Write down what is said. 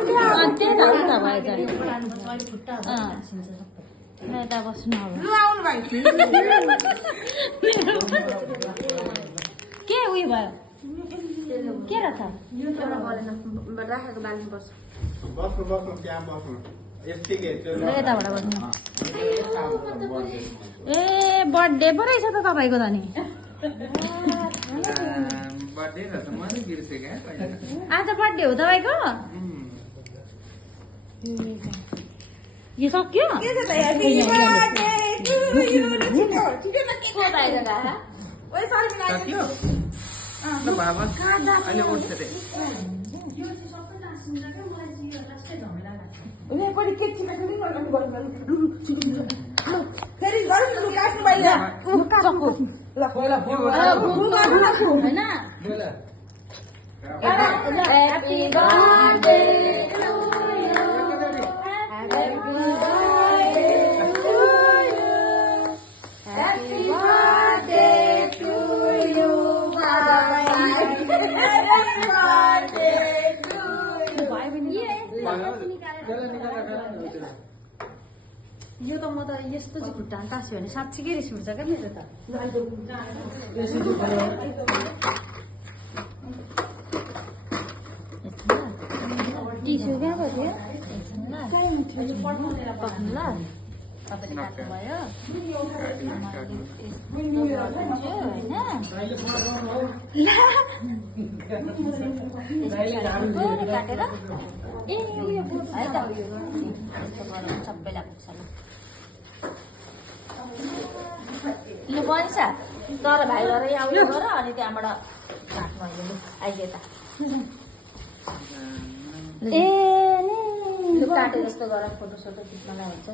त्यही त उता भयो यता बस्नु अब के उयो भयो के रहेछ राखेको बाल्नुपर्छ यताबाट बस्नु ए बर्थडे पो रहेछ त तपाईँको त नि आज बर्थडे हो तपाईँको यो सक्यो Happy birthday to you. Happy birthday to you. Happy birthday to you. Happy birthday to you. यो त म त यस्तो चाहिँ खुट्टा तास्यो भने साँच्चीकै रिस उठ्छ क्या मेरो त टिस्यु क्या भयो तपाईँले काट्नुभयो काटेर ए उयो है त सबैलाई पुग्छ ल बन्छ तर भाइ गरेर आउनु गर अनि त्यहाँबाट काट्नु अहिले त ए काटेर जस्तो गरेर फोटो सोटो खिच्नलाई हुन्छ